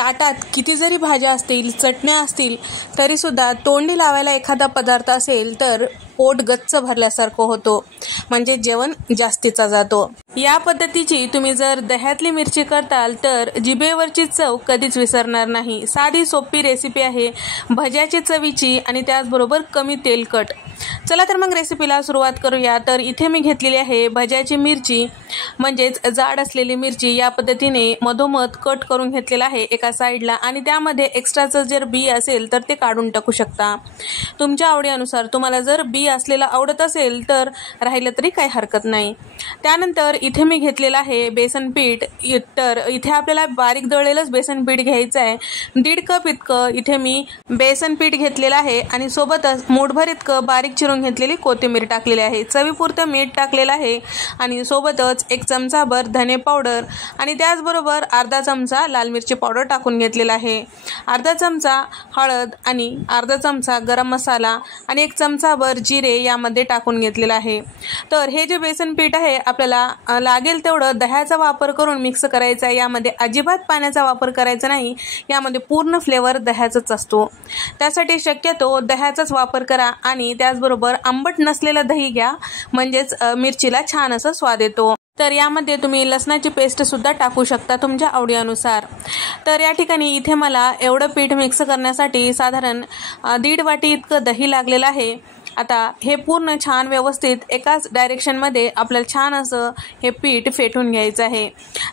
ताटात किती जरी भाज्या असतील, चटण्या असतील, तरीसुद्धा तोंडी लावायला एखादा पदार्थ असेल तर पोट गच्च भरल्यासारखं होतो, म्हणजे जेवण जास्तीचा जातो. या पद्धतीची तुम्ही जर दह्यातली मिरची करताल तर जिभेवरची चव कधीच विसरणार नाही. साधी सोपी रेसिपी आहे, भज्याची चवीची आणि त्याचबरोबर कमी तेलकट. चला तर मग रेसिपीला सुरुवात करूया. तर इथे मी घेतलेली आहे भज्याची मिरची, म्हणजेच जाड असलेली मिरची. या पद्धतीने मधोमध कट करून घेतलेला आहे एका साईडला, आणि त्यामध्ये एक्स्ट्राचं जर बी असेल तर ते काढून टाकू शकता तुमच्या आवडीनुसार. तुम्हाला जर बी असलेला आवडत असेल तर राहिलं तरी काही हरकत नाही. त्यानंतर इथे मी घेतलेलं आहे बेसन पीठ. तर इथे आपल्याला बारीक दळलेलंच बेसन पीठ घ्यायचं आहे. 1.5 कप इतकं इथे मी बेसन पीठ घेतलेलं आहे आणि सोबतच मूठभर इतकं बारीक चिरून घेतलेली कोथिंबीर टाकलेली आहे. चवीपुरतं मीठ टाकलेलं आहे आणि सोबतच 1 चमचाभर धने पावडर आणि त्याचबरोबर अर्धा चमचा लाल मिरची पावडर टाकून घेतलेला आहे. अर्धा चमचा हळद आणि अर्धा चमचा गरम मसाला आणि 1 चमचाभर जिरे यामध्ये टाकून घेतलेला आहे. तर हे जे बेसन पीठ आहे आपल्याला लागेल तेवढं दह्याचा वापर करून मिक्स करायचा आहे. यामध्ये अजिबात पाण्याचा वापर करायचा नाही. यामध्ये पूर्ण फ्लेवर दह्याचाच असतो. त्यासाठी शक्यतो दह्याचाच वापर करा आणि त्याचबरोबर आंबट नसलेलं दही घ्या, म्हणजेच मिरचीला छान असा स्वाद येतो. तर यामध्ये तुम्ही लसणाची पेस्ट सुद्धा टाकू शकता तुमच्या आवडीनुसार. तर या ठिकाणी इथे मला एवढं पीठ मिक्स करण्यासाठी साधारण 1.5 वाटी इतकं दही लागलेलं आहे. आता हे पूर्ण छान व्यवस्थित एकाच डायरेक्शनमध्ये आपल्याला छान असं हे पीठ फेटून घ्यायचं आहे.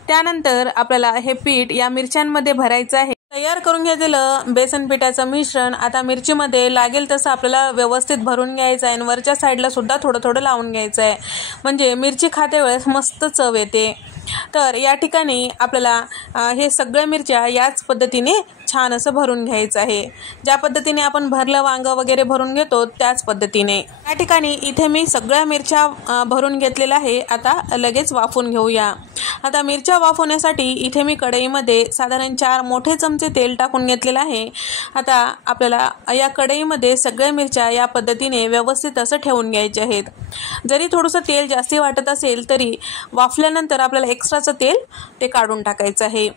त्यानंतर आपल्याला हे पीठ या मिरच्यांमध्ये भरायचं आहे. तयार करून घेतलेलं बेसन पिठाचं मिश्रण आता मिरचीमध्ये लागेल तसं आपल्याला व्यवस्थित भरून घ्यायचं आहे आणि वरच्या साईडला सुद्धा थोडं थोडं लावून घ्यायचं आहे, म्हणजे मिरची खाते वेळेस मस्त चव येते. तर या ठिकाणी आपल्याला हे सगळ्या मिरच्या याच पद्धतीने छान असं भरून घ्यायचं आहे. ज्या पद्धतीने आपण भरलं वांगं वगैरे भरून घेतो त्याच पद्धतीने या ठिकाणी इथे मी सगळ्या मिरच्या भरून घेतलेल्या आहे. आता लगेच वाफवून घेऊया. आता मिरच्या वाफवण्यासाठी इथे मी कढईमध्ये साधारण 4 मोठे चमचे तेल टाकून घेतलेलं आहे. आता आपल्याला या कढईमध्ये सगळ्या मिरच्या या पद्धतीने व्यवस्थित असं ठेवून घ्यायचे आहेत. जरी थोडंसं तेल जास्ती वाटत असेल तरी वाफल्यानंतर आपल्याला एक्स्ट्राचं तेल ते काढून टाकायचं आहे.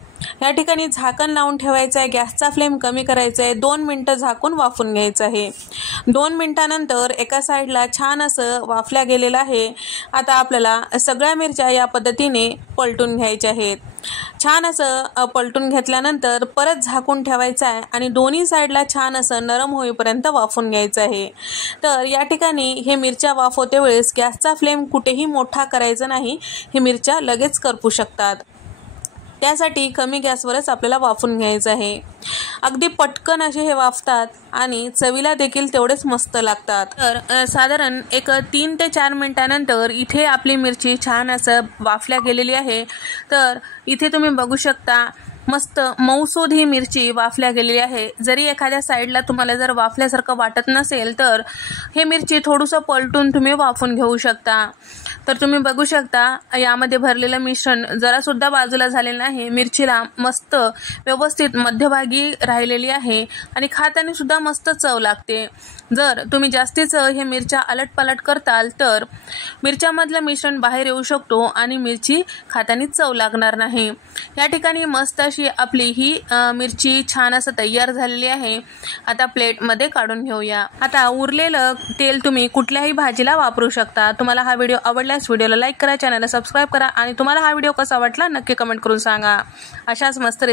या ठिकाणी झाकण लावून ठेवायचं आहे. गॅसचा फ्लेम कमी करायचा आहे. 2 मिनिटं झाकून वाफवून घ्यायचं आहे. 2 मिनिटानंतर एका साईडला छान असं वाफल्या गेलेलं आहे. आता आपल्याला सगळ्या मिरच्या या पद्धतीने पलटून घ्यायच्या आहेत. छान असं पलटून घेतल्यानंतर परत झाकून ठेवायचं आहे आणि दोन्ही साईडला छान असं नरम होईपर्यंत वाफवून घ्यायचं आहे. तर या ठिकाणी हे मिरच्या वाफवते वेळेस गॅसचा फ्लेम कुठेही मोठा करायचा नाही. हे मिरच्या लगेच करपू शकतात. त्यासाठी कमी गॅसवरच आपल्याला वाफवून घ्यायचं आहे. अगदी पटकन असे हे वाफतात आणि चवीला देखील तेवढेच मस्त लागतात. तर साधारण एक 3 ते 4 मिनिटानंतर इथे आपली मिरची छान असं वाफल्या गेलेली आहे. तर इथे तुम्ही बघू शकता मस्त मऊसूद ही मिरची वाफल्या गेलेली आहे. जरी एखाद्या साईडला तुम्हाला जर वाफल्यासारखं वाटत नसेल तर हे मिरची थोडंसं पलटून तुम्ही वाफून घेऊ शकता. तर तुम्ही बघू शकता यामध्ये भरलेलं मिश्रण जरासुद्धा बाजूला झालेलं नाही. मिरचीला मस्त व्यवस्थित मध्यभागी राहिलेली आहे आणि खाताना सुद्धा मस्त चव लागते. जर तुम्ही जास्तीच हे मिरच्या अलटपलट करताल तर मिरच्यामधलं मिश्रण बाहेर येऊ शकतो आणि मिरची खाताना चव लागणार नाही. या ठिकाणी मस्त अशी आपली ही मिरची छान असं तयार झालेली आहे. आता प्लेटमध्ये काढून घेऊया. आता उरलेलं तेल तुम्ही कुठल्याही भाजीला वापरू शकता. तुम्हाला हा व्हिडिओ आवडल्यास व्हिडिओला लाईक करा, चॅनलला सबस्क्राईब करा आणि तुम्हाला हा व्हिडिओ कसा वाटला नक्की कमेंट करून सांगा. अशाच मस्त